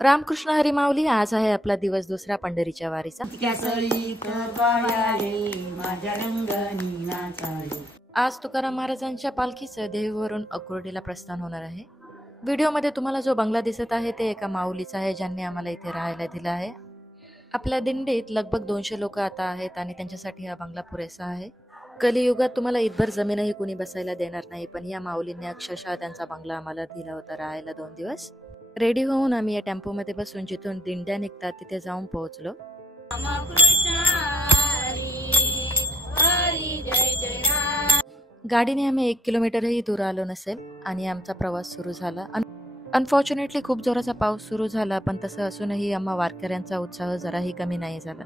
रामकृष्ण हरी माऊली. आज आहे आपला दिवस दुसरा पंढरीच्या वारीचा. आज तुकाराम महाराजांच्या पालखीचं देहूवरून अकुर्डीला प्रस्थान होणार आहे. व्हिडिओमध्ये तुम्हाला जो बंगला दिसत आहे ते एका माऊलीचा आहे, ज्यांनी आम्हाला इथे राहायला दिला आहे. आपल्या दिंडीत लगभग 200 लोक आता आहेत आणि त्यांच्यासाठी हा बंगला पुरेसा आहे. कलियुगात तुम्हाला इतभर जमीनही कुणी बसायला देणार नाही, पण या माऊलींनी अक्षरशः त्यांचा बंगला आम्हाला दिला होता राहायला 2 दिवस. रेडी होऊन आम्ही या टेम्पोमध्ये बसून जिथून दिंड्या निघतात तिथे जाऊन पोहोचलो. गाडीने आम्ही 1 किलोमीटरही दूर आलो नसेल आणि आमचा प्रवास सुरू झाला. अनफॉर्च्युनेटली खूप जोराचा पाऊस सुरू झाला, पण तसं असूनही आम्हा वारकऱ्यांचा उत्साह जराही कमी नाही झाला.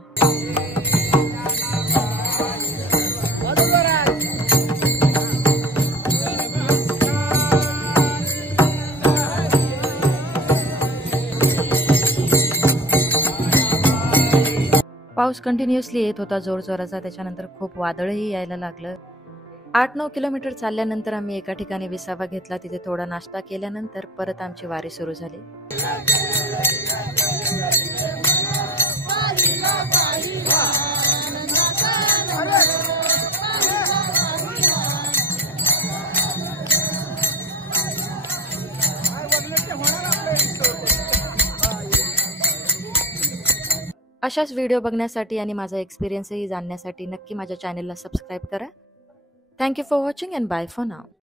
पाऊस कंटिन्युअसली येत होता जोरजोराचा. त्याच्यानंतर खूप वादळही यायला लागलं. 8-9 किलोमीटर चालल्यानंतर आम्ही एका ठिकाणी विसावा घेतला. तिथे थोडा नाश्ता केल्यानंतर परत आमची वारी सुरू झाली. अशाच व्हिडिओ बघण्यासाठी आणि माझा एक्सपिरियन्सही जाणण्यासाठी नक्की माझ्या चॅनलला सबस्क्राईब करा. Thank you for watching and bye for now.